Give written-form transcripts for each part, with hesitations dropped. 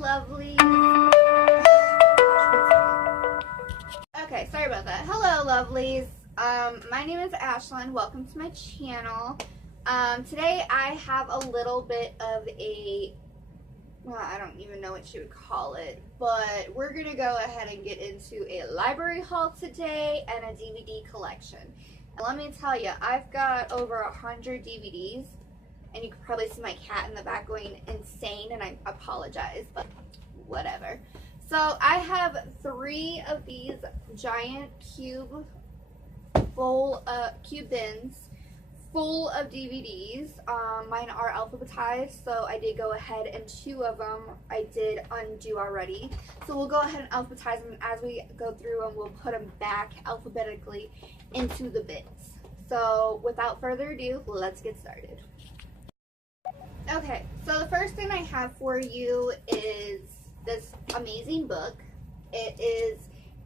lovelies. Okay, sorry about that. Hello, lovelies. My name is Ashlyn. Welcome to my channel. Today I have a little bit of a, well, I don't even know what you would call it, but we're gonna go ahead and get into a library haul today and a DVD collection. And let me tell you, I've got over 100 DVDs, and you can probably see my cat in the back going insane, and I apologize, but whatever. So I have 3 of these giant cube bins full of DVDs. Mine are alphabetized, so I did go ahead and 2 of them I did undo already. So we'll go ahead and alphabetize them as we go through, and we'll put them back alphabetically into the bins. So without further ado, let's get started. Okay, so the first thing I have for you is this amazing book. It is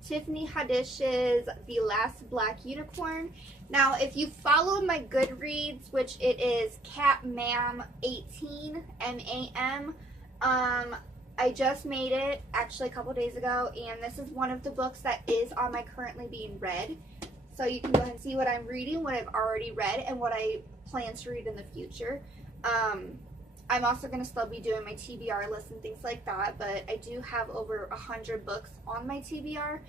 Tiffany Haddish's The Last Black Unicorn. Now, if you follow my Goodreads, which it is CatMam18, M-A-M, I just made it actually a couple days ago, and this is one of the books that is on my currently being read. So you can go ahead and see what I'm reading, what I've already read, and what I plan to read in the future. I'm also going to still be doing my TBR list and things like that, but I do have over 100 books on my TBR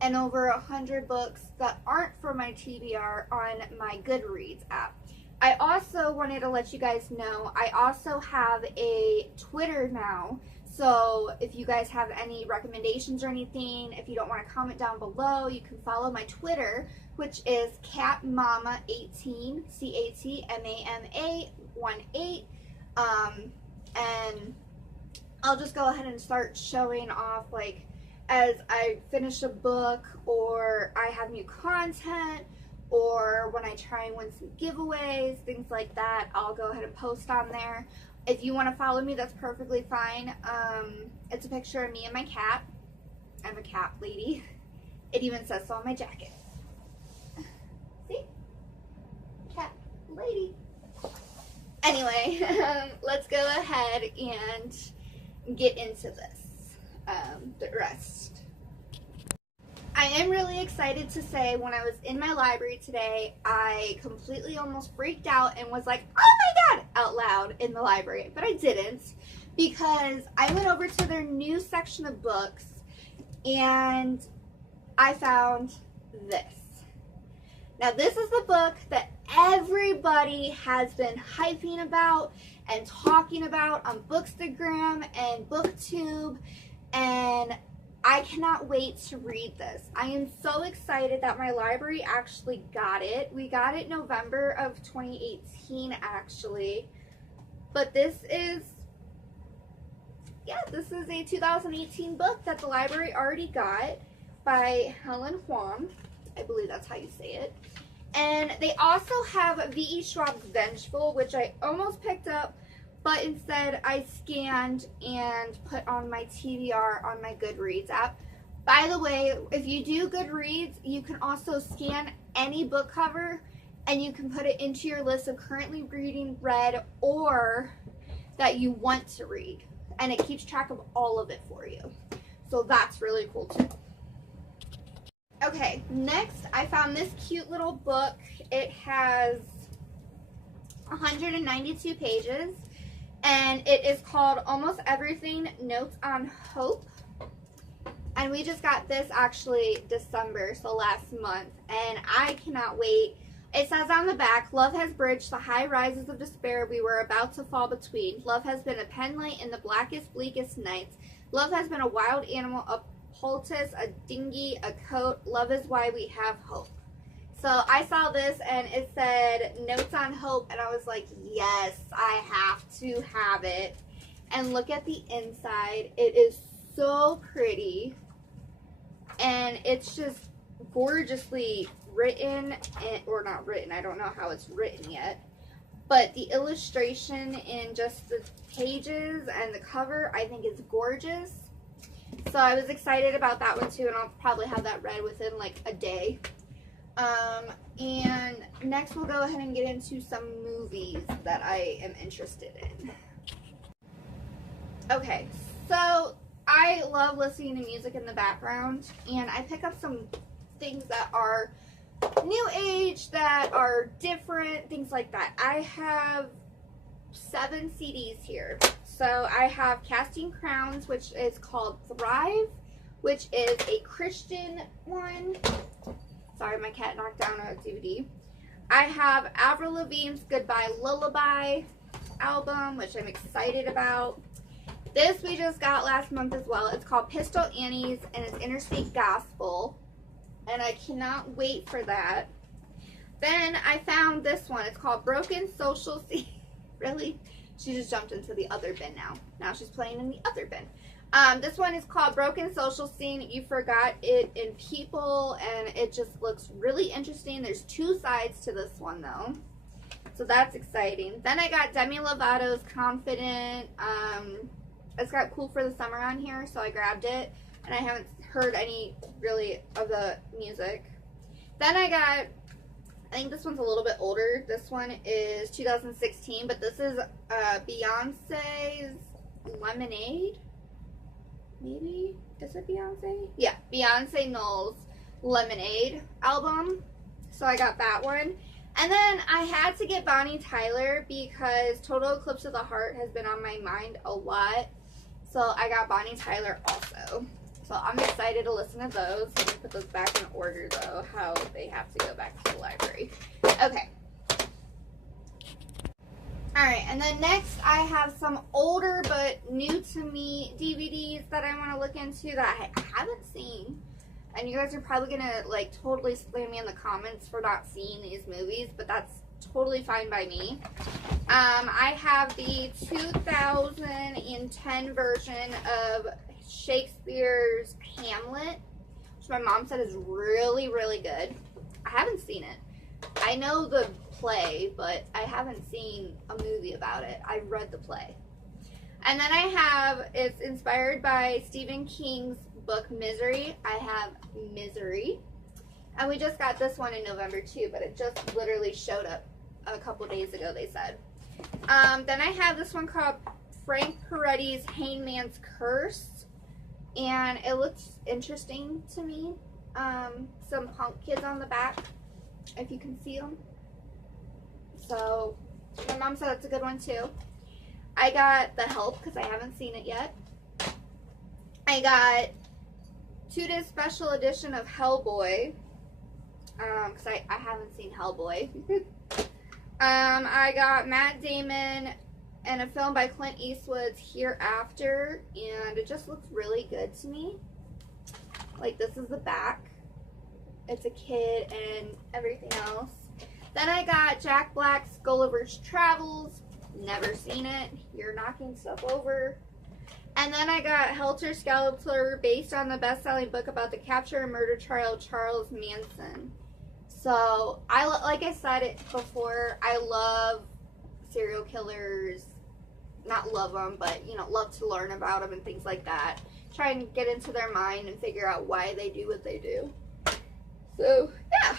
and over 100 books that aren't for my TBR on my Goodreads app. I also wanted to let you guys know I also have a Twitter now, so if you guys have any recommendations or anything, if you don't want to comment down below, you can follow my Twitter, which is CatMama18, CatMama18. And I'll just go ahead and start showing off, like, as I finish a book, or I have new content, or when I try and win some giveaways, things like that. I'll go ahead and post on there. If you want to follow me, that's perfectly fine. It's a picture of me and my cat. I'm a cat lady. It even says so on my jacket. See? Cat lady. Anyway, let's go ahead and get into this, the rest. I am really excited to say, when I was in my library today, I completely almost freaked out and was like, oh my god, out loud in the library, but I didn't, because I went over to their new section of books and I found this. Now, this is the book that everybody has been hyping about and talking about on Bookstagram and BookTube, and I cannot wait to read this. I am so excited that my library actually got it. We got it November of 2018, actually, but this is a 2018 book that the library already got by Helen Huang. I believe that's how you say it. And they also have V.E. Schwab's Vengeful, which I almost picked up, but instead I scanned and put on my TBR on my Goodreads app. By the way, if you do Goodreads, you can also scan any book cover and you can put it into your list of currently reading, read, or that you want to read. And it keeps track of all of it for you. So that's really cool too. Okay, next I found this cute little book. It has 192 pages, and it is called Almost Everything Notes on Hope. And we just got this actually December, so last month, and I cannot wait. It says on the back, love has bridged the high rises of despair we were about to fall between. Love has been a penlight in the blackest, bleakest nights. Love has been a wild animal, a poultice, a dinghy, a coat. Love is why we have hope. So I saw this and it said Notes on Hope, and I was like, yes, I have to have it. And look at the inside. It is so pretty, and it's just gorgeously written, or not written, I don't know how it's written yet, but the illustration in just the pages and the cover I think is gorgeous. So I was excited about that one too, and I'll probably have that read within like a day. And next we'll go ahead and get into some movies that I am interested in. Okay, So I love listening to music in the background, and I pick up some things that are new age, that are different, things like that. I have 7 CDs here. So I have Casting Crowns, which is called Thrive, which is a Christian one. Sorry, my cat knocked down a DVD. I have Avril Lavigne's Goodbye Lullaby album, which I'm excited about. This we just got last month as well. It's called Pistol Annie's, and it's Interstate Gospel. And I cannot wait for that. Then I found this one. It's called Broken Social Scene. Really? She just jumped into the other bin now. Now she's playing in the other bin. This one is called Broken Social Scene. You Forgot It in People, and it just looks really interesting. There's 2 sides to this one, though. So that's exciting. Then I got Demi Lovato's Confident. It's got Cool for the Summer on here, so I grabbed it. And I haven't heard any, really, of the music. Then I got, I think this one's a little bit older. This one is 2016, but this is Beyonce's Lemonade. Maybe? Is it Beyonce? Yeah, Beyonce Knowles' Lemonade album. So I got that one. And then I had to get Bonnie Tyler because Total Eclipse of the Heart has been on my mind a lot. So I got Bonnie Tyler also. So I'm excited to listen to those. Let me put those back in order, though, how they have to go back to the library. Okay. Alright, and then next I have some older but new to me DVDs that I want to look into that I haven't seen. And you guys are probably going to, like, totally slam me in the comments for not seeing these movies, but that's totally fine by me. I have the 2010 version of Shakespeare's Hamlet, which my mom said is really, really good. I haven't seen it. I know the play, but I haven't seen a movie about it. I've read the play. And then I have, it's inspired by Stephen King's book Misery. I have Misery. And we just got this one in November too, but it just literally showed up a couple days ago, they said. Then I have this one called Frank Peretti's Hangman's Curse. And it looks interesting to me. Some punk kids on the back, if you can see them. So, my mom said it's a good one too. I got The Help because I haven't seen it yet. I got 2-day special edition of Hellboy because I haven't seen Hellboy. I got Matt Damon and a film by Clint Eastwood's Hereafter, and it just looks really good to me. Like, this is the back. It's a kid and everything else. Then I got Jack Black's Gulliver's Travels. Never seen it. You're knocking stuff over. And then I got Helter Skelter, based on the best-selling book about the capture and murder trial of Charles Manson. So, like I said it before, I love serial killers. Not love them, but, you know, love to learn about them and things like that. Try and get into their mind and figure out why they do what they do. So, yeah.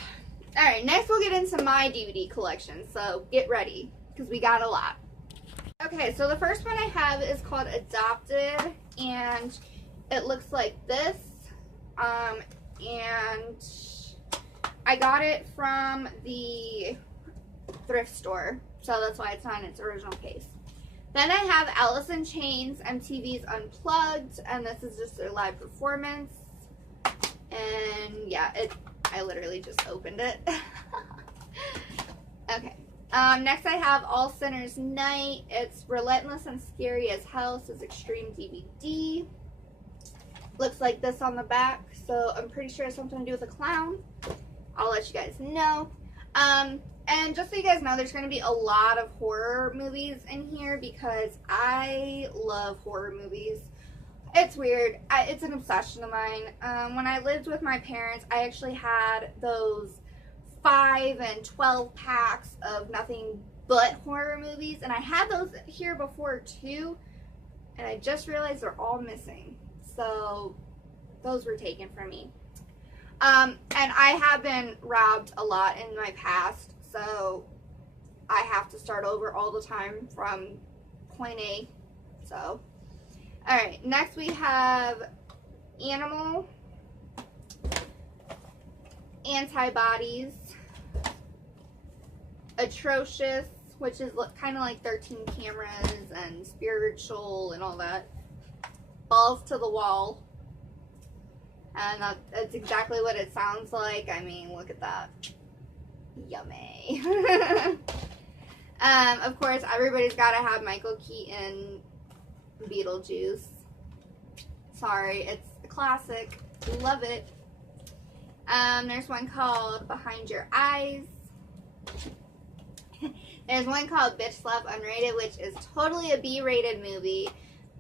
Alright, next we'll get into my DVD collection. So, get ready, because we got a lot. Okay, so the first one I have is called Adopted, and it looks like this. And I got it from the thrift store, so that's why it's not in its original case. Then I have Alice in Chains, MTV's Unplugged, and this is just their live performance. And yeah, I literally just opened it. Okay. Next I have All Sinners Night. It's relentless and scary as hell. It says Extreme DVD. Looks like this on the back, so I'm pretty sure it's something to do with a clown. I'll let you guys know. And just so you guys know, there's going to be a lot of horror movies in here because I love horror movies. It's weird. It's an obsession of mine. When I lived with my parents, I actually had those 5 and 12 packs of nothing but horror movies, and I had those here before too, and I just realized they're all missing. So those were taken from me. And I have been robbed a lot in my past, so I have to start over all the time from point A. So, Alright, next we have animal antibodies, atrocious, which is kind of like 13 cameras and spiritual and all that, balls to the wall, and that's exactly what it sounds like. I mean, look at that. Yummy. Of course, everybody's got to have Michael Keaton Beetlejuice. Sorry, it's a classic. Love it. There's one called Behind Your Eyes. There's one called Bitch Slap Unrated, which is totally a B-rated movie.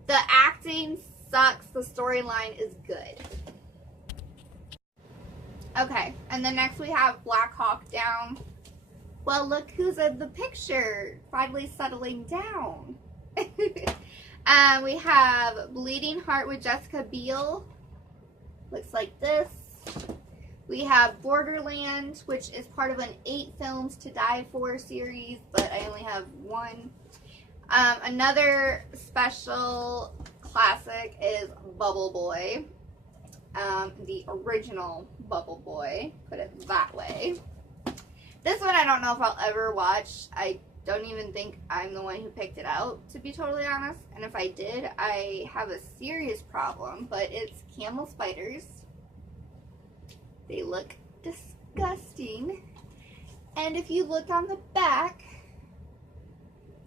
The acting sucks. The storyline is good. Okay, and then next we have Black Hawk Down. Well, look who's in the picture. Finally settling down. We have Bleeding Heart with Jessica Biel. Looks like this. We have Borderland, which is part of an 8 Films to Die For series, but I only have one. Another special classic is Bubble Boy. The original Bubble Boy, put it that way. This one I don't know if I'll ever watch. I don't even think I'm the one who picked it out, to be totally honest. And if I did, I have a serious problem, but it's camel spiders. They look disgusting. And if you look on the back,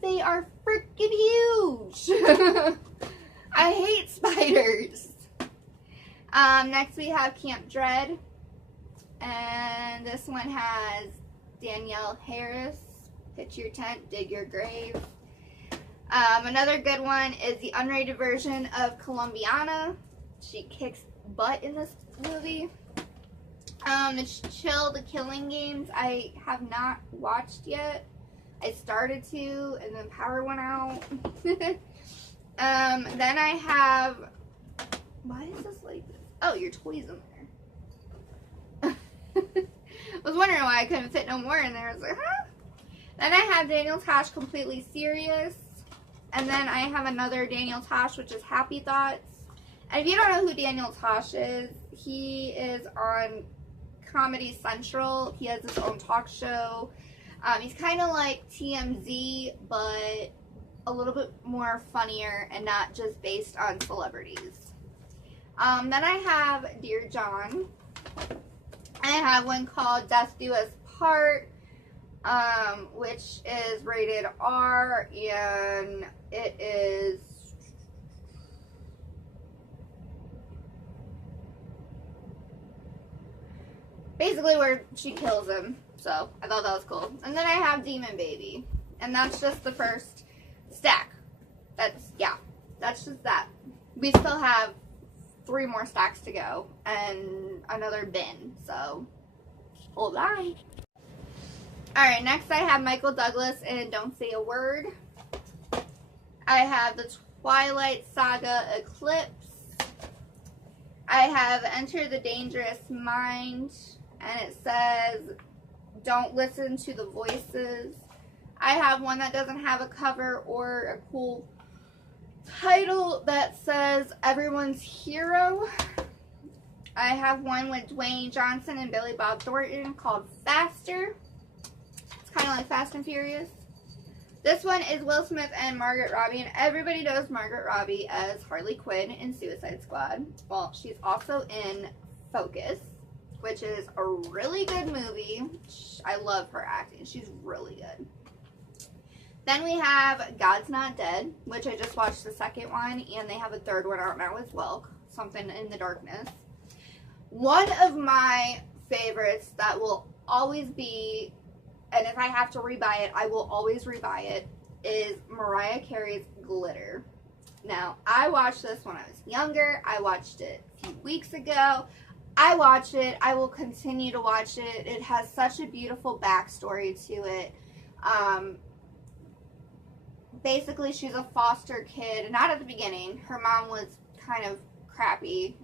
they are freaking huge. I hate spiders. Next we have Camp Dread. And this one has Danielle Harris. Pitch your tent, dig your grave. Another good one is the unrated version of Colombiana. She kicks butt in this movie. It's Chill the Killing Games. I have not watched yet. I started to, and then power went out. Then I have, why is this like this? Oh, your toys in there. I was wondering why I couldn't fit no more in there. I was like, huh? Then I have Daniel Tosh Completely Serious. And then I have another Daniel Tosh, which is Happy Thoughts. And if you don't know who Daniel Tosh is, he is on Comedy Central. He has his own talk show. He's kind of like TMZ, but a little bit more funnier and not just based on celebrities. Then I have Dear John. I have one called Death Do Us Part, which is rated R, and it is basically where she kills him. So I thought that was cool. And then I have Demon Baby, and that's just the first stack. That's just that. We still have 3 more stacks to go and another bin, so hold on. Alright, next I have Michael Douglas in Don't Say a Word. I have the Twilight Saga Eclipse. I have Enter the Dangerous Mind, and it says Don't Listen to the Voices. I have one that doesn't have a cover or a cool title that says Everyone's Hero. I have one with Dwayne Johnson and Billy Bob Thornton called Faster. It's kind of like Fast and Furious. This one is Will Smith and Margaret Robbie, and everybody knows Margaret Robbie as Harley Quinn in Suicide Squad. Well, she's also in Focus, which is a really good movie. I love her acting. She's really good. Then we have God's Not Dead, which I just watched the second one, and they have a third one out now as well, Something in the Darkness. One of my favorites that will always be, and if I have to rebuy it, I will always rebuy it, is Mariah Carey's Glitter. Now, I watched this when I was younger. I watched it a few weeks ago. I watch it. I will continue to watch it. It has such a beautiful backstory to it. Basically, she's a foster kid. Not at the beginning. Her mom was kind of crappy.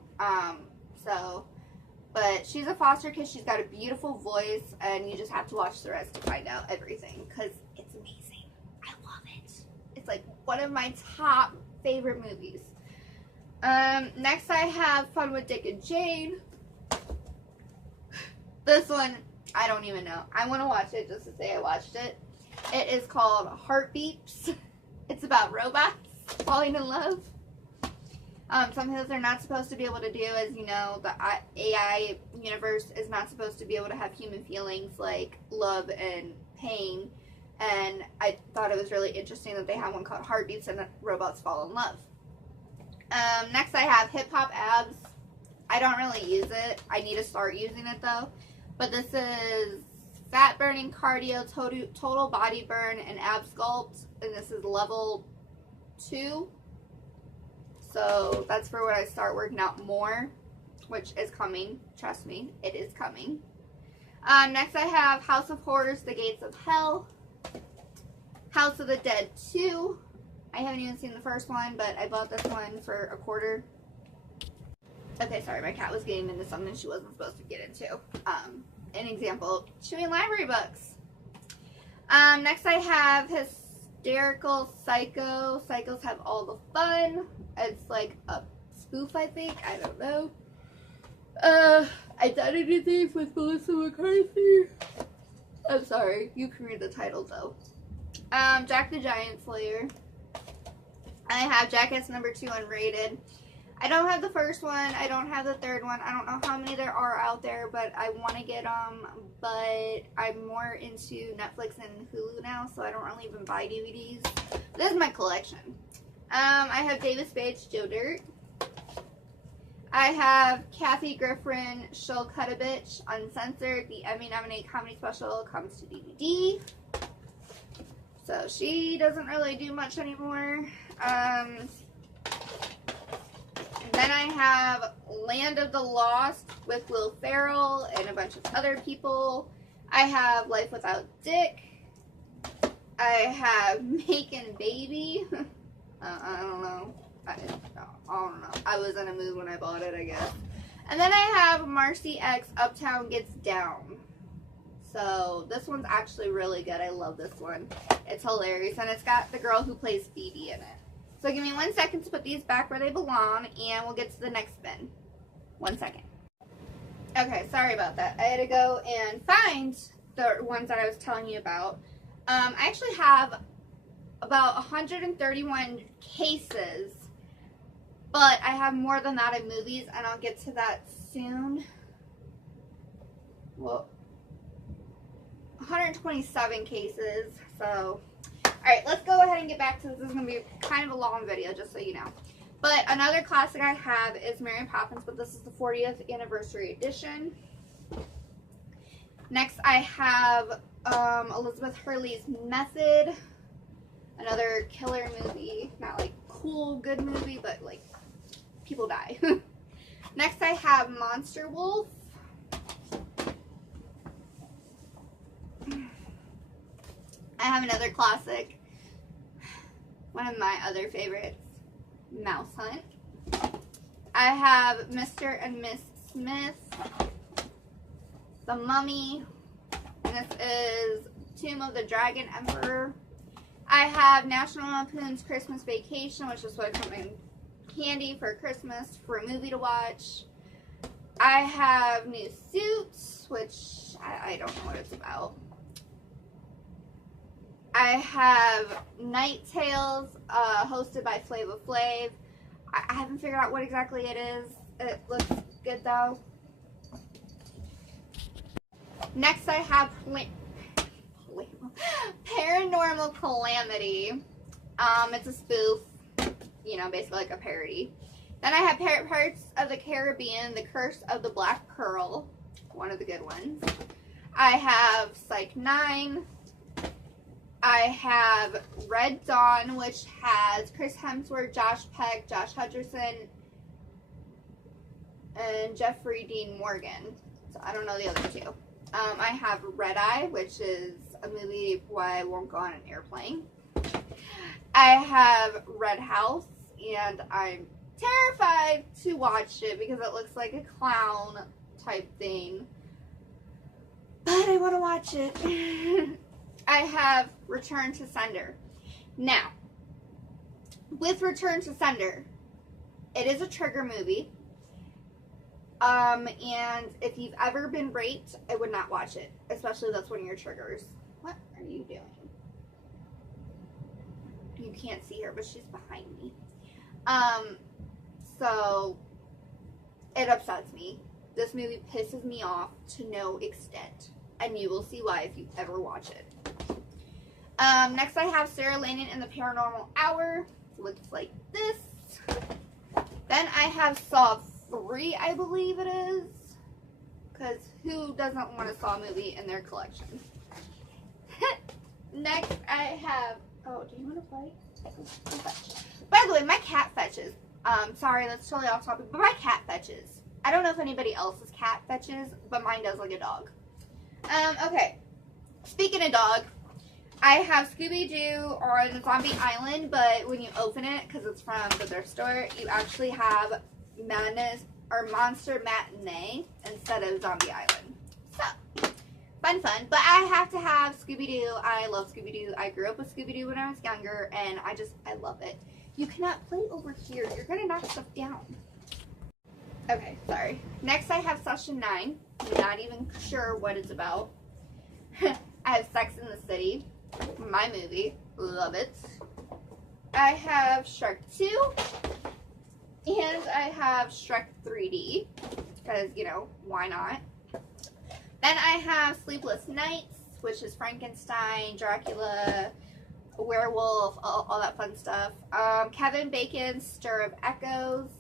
But she's a foster kid. She's got a beautiful voice, and you just have to watch the rest to find out everything, because it's amazing. I love it. It's like one of my top favorite movies. Next I have Fun with Dick and Jane. This one, I don't even know. I want to watch it just to say I watched it. It is called Heartbeats. It's about robots falling in love. Something that they're not supposed to be able to do is, you know, the AI universe is not supposed to be able to have human feelings like love and pain. And I thought it was really interesting that they have one called Heartbeats and robots fall in love. Next I have Hip Hop Abs. I don't really use it. I need to start using it though. But this is fat burning cardio, total body burn, and ab sculpt. And this is level 2. So that's for when I start working out more, which is coming. Trust me, it is coming. Next I have House of Horrors, The Gates of Hell. House of the Dead 2. I haven't even seen the first one, but I bought this one for $0.25. Okay, sorry, my cat was getting into something she wasn't supposed to get into. An example, chewing library books. Next I have Hysterical Psycho. Psychos Have All the Fun. It's like a spoof, I think. I don't know. Identity Thief with Melissa McCarthy. I'm sorry. You can read the title, though. Jack the Giant Slayer. I have Jackass number 2 unrated. I don't have the first one. I don't have the third one. I don't know how many there are out there, but I want to get them. But I'm more into Netflix and Hulu now, so I don't really even buy DVDs. This is my collection. I have David Spade's Joe Dirt. I have Kathy Griffin, She'll Cut a Bitch, Uncensored. The Emmy-nominated comedy special comes to DVD. So she doesn't really do much anymore. Then I have Land of the Lost with Will Ferrell and a bunch of other people. I have Life Without Dick. I have Making Baby. I don't know. I don't know. I was in a mood when I bought it, I guess. And then I have Marcy X, Uptown Gets Down. So this one's actually really good. I love this one. It's hilarious. And it's got the girl who plays Phoebe in it. So give me 1 second to put these back where they belong, and we'll get to the next bin. 1 second. Okay, sorry about that. I had to go and find the ones that I was telling you about. I actually have about 131 cases, but I have more than that in movies, and I'll get to that soon. Well, 127 cases, so... Alright, let's go ahead and get back to this. This is going to be kind of a long video, just so you know. But another classic I have is Mary Poppins, but this is the 40th anniversary edition. Next, I have Elizabeth Hurley's Method. Another killer movie. Not like cool, good movie, but like people die. Next, I have Monster Wolf. I have another classic, one of my other favorites, Mouse Hunt. I have Mr. and Miss Smith, The Mummy, and this is Tomb of the Dragon Emperor. I have National Lampoon's Christmas Vacation, which is what I put in candy for Christmas for a movie to watch. I have New Suits, which I don't know what it's about. I have Night Tales, hosted by Flava Flav. I haven't figured out what exactly it is. It looks good though. Next I have Paranormal Calamity. It's a spoof, you know, basically like a parody. Then I have Pirates of the Caribbean, The Curse of the Black Pearl, one of the good ones. I have Psych 9. I have Red Dawn, which has Chris Hemsworth, Josh Peck, Josh Hutcherson, and Jeffrey Dean Morgan. So I don't know the other two. I have Red Eye, which is a movie why I won't go on an airplane. I have Red House, and I'm terrified to watch it because it looks like a clown type thing. But I want to watch it. I have Return to Sender. Now, with Return to Sender, It is a trigger movie. And if you've ever been raped, I would not watch it. Especially if that's one of your triggers. What are you doing? You can't see her, but she's behind me. So it upsets me. This movie pisses me off to no extent. And you will see why if you ever watch it. Next I have Sarah Lanen in the Paranormal Hour. Looks like this. Then I have Saw 3, I believe it is. Because who doesn't want a Saw movie in their collection? Next I have... Oh, do you want to play? By the way, my cat fetches. Sorry, that's totally off topic, but my cat fetches. I don't know if anybody else's cat fetches, but mine does like a dog. Okay. Speaking of dog, I have Scooby-Doo on Zombie Island, but when you open it, because it's from the thrift store, you actually have Madness or Monster Matinee instead of Zombie Island. So, fun. But I have to have Scooby-Doo. I love Scooby-Doo. I grew up with Scooby-Doo when I was younger, and I love it. You cannot play over here. You're going to knock stuff down. Okay, sorry. Next I have Session 9. Not even sure what it's about. I have Sex in the City. My movie. Love it. I have Shrek 2. And I have Shrek 3D. Because, you know, why not? Then I have Sleepless Nights, which is Frankenstein, Dracula, werewolf, all that fun stuff. Kevin Bacon's Stir of Echoes.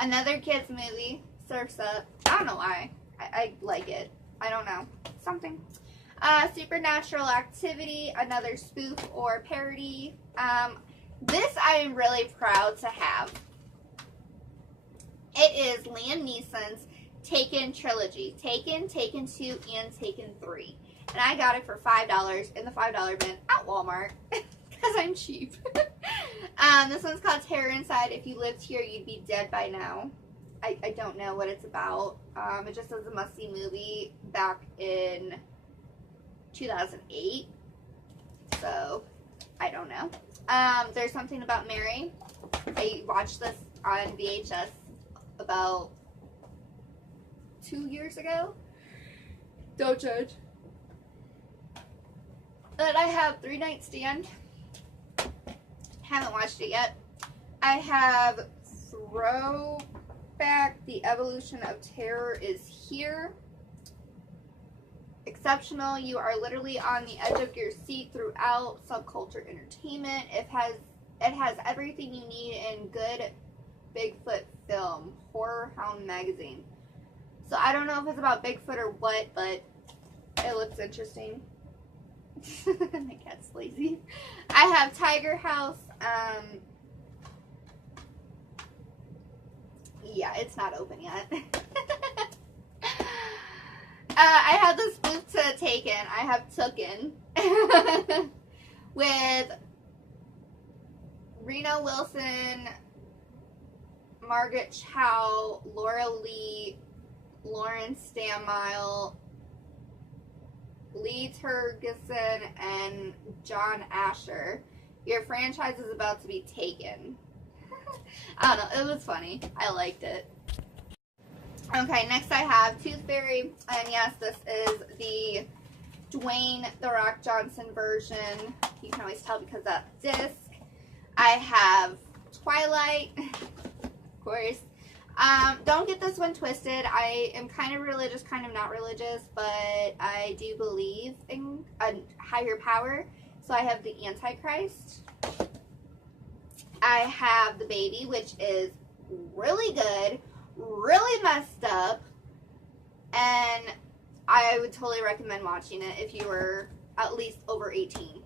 Another kids movie, Surf's Up. I don't know why. I like it. I don't know. Something. Supernatural Activity, another spoof or parody. This I am really proud to have. It is Liam Neeson's Taken trilogy. Taken, Taken 2, and Taken 3. And I got it for $5 in the $5 bin at Walmart. Because I'm cheap. This one's called Terror Inside. If you lived here, you'd be dead by now. I don't know what it's about. It just says a must-see movie back in 2008. So, I don't know. There's Something About Mary. I watched this on VHS about 2 years ago. Don't judge. But I have Three Night Stand. Haven't watched it yet. I have Throwback, The Evolution of Terror is Here. Exceptional, you are literally on the edge of your seat throughout. Subculture entertainment. It has everything you need in good Bigfoot film. Horror Hound magazine. So I don't know if it's about Bigfoot or what, but it looks interesting. My cat's lazy. I have Tiger House. Yeah, it's not open yet. I have the spoof to Taken. I have Tooken with Reno Wilson, Margaret Chow, Laura Lee, Lauren Stammile, Lee Tergesen, and John Asher. Your franchise is about to be taken. I don't know. It was funny. I liked it. Okay, next I have Tooth Fairy. And yes, this is the Dwayne The Rock Johnson version. You can always tell because of that disc. I have Twilight, of course. Don't get this one twisted. I am kind of religious, kind of not religious, but I do believe in a higher power. So I have the Antichrist. I have The Baby, which is really good, really messed up, and I would totally recommend watching it if you were at least over 18.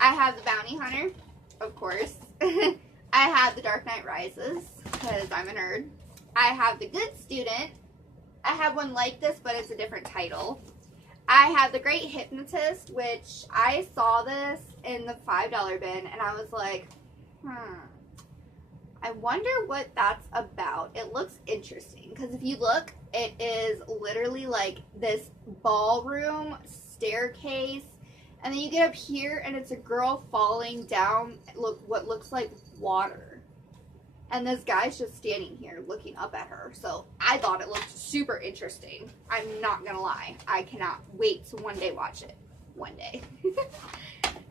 I have The Bounty Hunter, of course. I have The Dark Knight Rises, because I'm a nerd. I have The Good Student. I have one like this, but it's a different title. I have The Great Hypnotist, which I saw this in the $5 bin, and I was like, I wonder what that's about. It looks interesting, because if you look, it is literally like this ballroom staircase, and then you get up here, and it's a girl falling down, what looks like water. And this guy's just standing here looking up at her. So I thought it looked super interesting. I'm not gonna lie. I cannot wait to one day watch it. One day.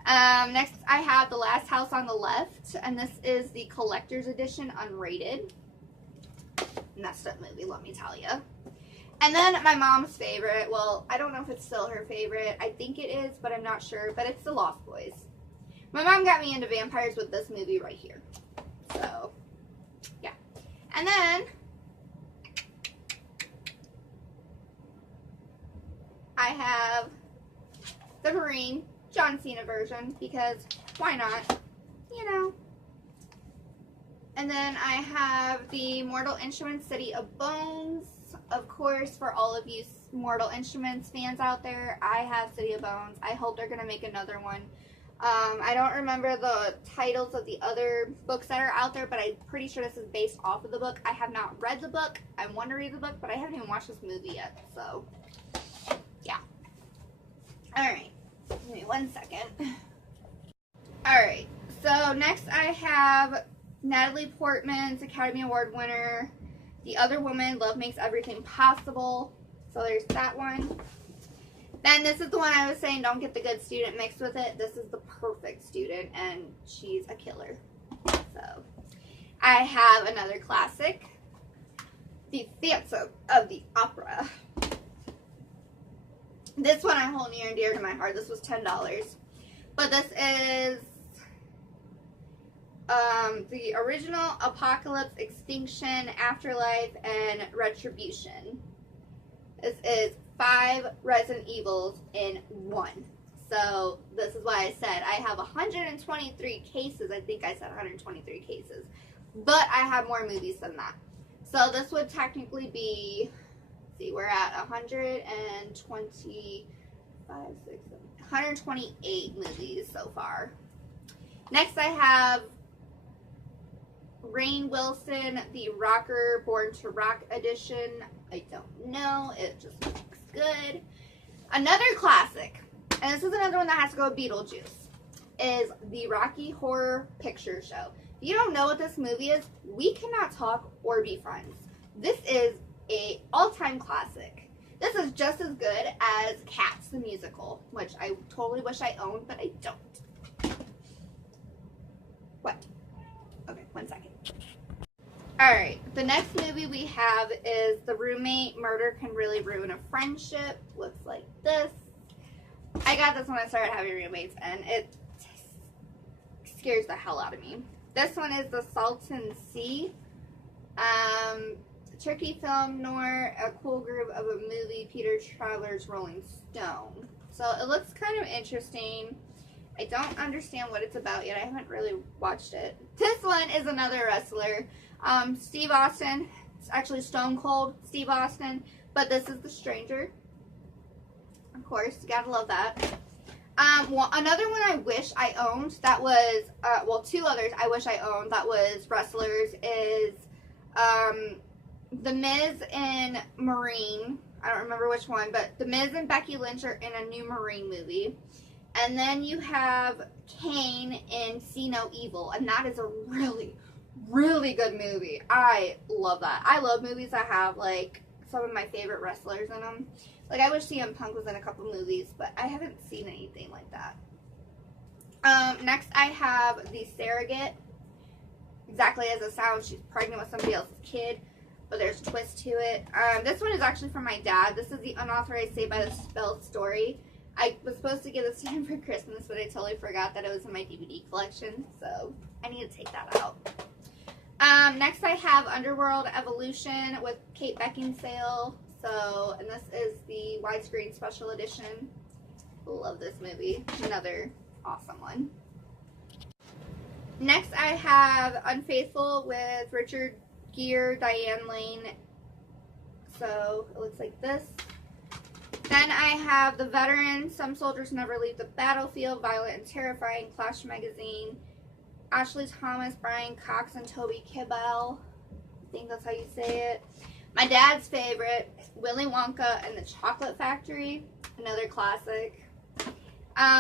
Next I have The Last House on the Left. And this is the collector's edition, unrated. Messed up movie, let me tell you. And then my mom's favorite. Well, I don't know if it's still her favorite. I think it is, but I'm not sure. But it's The Lost Boys. My mom got me into vampires with this movie right here. So, yeah. And then I have the Marine John Cena version because why not? You know. And then I have the Mortal Instruments City of Bones. Of course, for all of you Mortal Instruments fans out there, I have City of Bones. I hope they're going to make another one. I don't remember the titles of the other books that are out there, but I'm pretty sure this is based off of the book. I have not read the book. I want to read the book, but I haven't even watched this movie yet. So, yeah. Alright. Give me 1 second. Alright. So, next I have Natalie Portman's Academy Award winner, The Other Woman, Love Makes Everything Possible. So there's that one. Then this is the one I was saying, don't get the good student mixed with it. This is the perfect student, and she's a killer. So I have another classic, The Phantom of the Opera. This one I hold near and dear to my heart. This was $10. But this is the original Apocalypse, Extinction, Afterlife, and Retribution. This is 5 Resident Evils in 1. So this is why I said I have 123 cases. I think I said 123 cases. But I have more movies than that. So this would technically be, let's see, we're at 128 movies so far. Next I have Rainn Wilson, the Rocker Born to Rock edition. I don't know. It just looks good. Another classic, and this is another one that has to go with Beetlejuice, is the Rocky Horror Picture Show. If you don't know what this movie is, we cannot talk or be friends. This is a all-time classic. This is just as good as Cats the musical, which I totally wish I owned, but I don't. What? Okay, 1 second. Alright, the next movie we have is The Roommate, Murder Can Really Ruin a Friendship. Looks like this. I got this when I started having roommates, and it scares the hell out of me. This one is The Salton Sea. Turkey film noir, a cool group of a movie, Peter Traveler's Rolling Stone. So it looks kind of interesting. I don't understand what it's about yet. I haven't really watched it. This one is another wrestler. Steve Austin. It's actually Stone Cold Steve Austin. But this is The Stranger. Of course, you gotta love that. Well, another one I wish I owned that was, well, 2 others I wish I owned that was wrestlers is The Miz and Marine. I don't remember which one, but The Miz and Becky Lynch are in a new Marine movie. And then you have Kane in See No Evil, and that is a really, really good movie. I love that. I love movies that have, like, some of my favorite wrestlers in them. Like, I wish CM Punk was in a couple movies, but I haven't seen anything like that. Next, I have The Surrogate. Exactly as it sounds, she's pregnant with somebody else's kid, but there's a twist to it. This one is actually from my dad. This is the Unauthorized Saved by the Bell story. I was supposed to give this to him for Christmas, but I totally forgot that it was in my DVD collection, so I need to take that out. Next I have Underworld Evolution with Kate Beckinsale. So, and this is the widescreen special edition. Love this movie. Another awesome one. Next I have Unfaithful with Richard Gere, Diane Lane. So, it looks like this. Then I have The Veteran, Some Soldiers Never Leave the Battlefield, Violent and Terrifying, Clash Magazine, Ashley Thomas, Brian Cox, and Toby Kebbell. I think that's how you say it. My dad's favorite, Willy Wonka and the Chocolate Factory, another classic.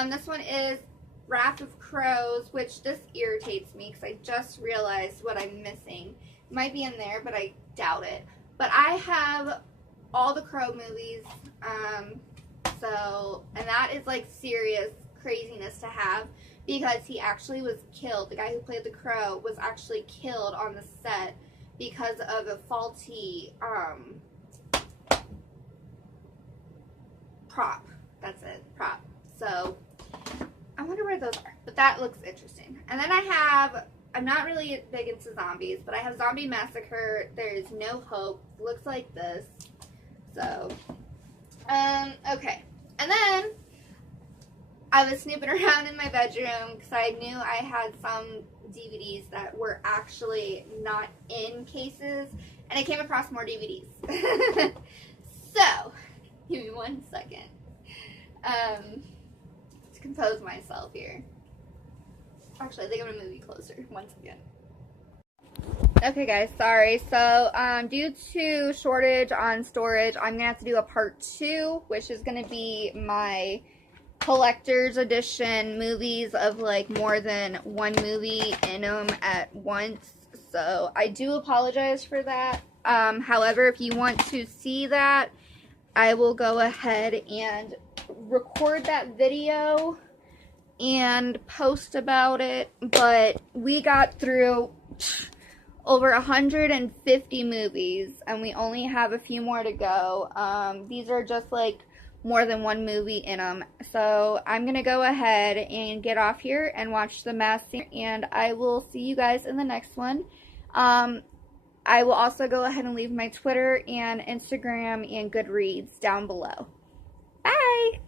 This one is Wrath of Crows, which this irritates me because I just realized what I'm missing. It might be in there, but I doubt it. But I have all the Crow movies, and that is like serious craziness to have, because he actually was killed. The guy who played the Crow was actually killed on the set because of a faulty prop. That's it, prop. So I wonder where those are, but that looks interesting. And then I'm not really big into zombies, but I have Zombie Massacre, There's No Hope, looks like this. So, okay. And then I was snooping around in my bedroom because I knew I had some DVDs that were actually not in cases, and I came across more DVDs. So, give me 1 second to compose myself here. Actually, I think I'm gonna move you closer once again. Okay guys, sorry. So due to shortage on storage, I'm gonna have to do a part 2, which is gonna be my collector's edition movies of like more than one movie in them at once. So I do apologize for that. However, if you want to see that, I will go ahead and record that video and post about it. But we got through over 150 movies, and we only have a few more to go. These are just like more than one movie in them. So I'm gonna go ahead and get off here and watch the mass scene, and I will see you guys in the next one. I will also go ahead and leave my Twitter and Instagram and Goodreads down below. Bye!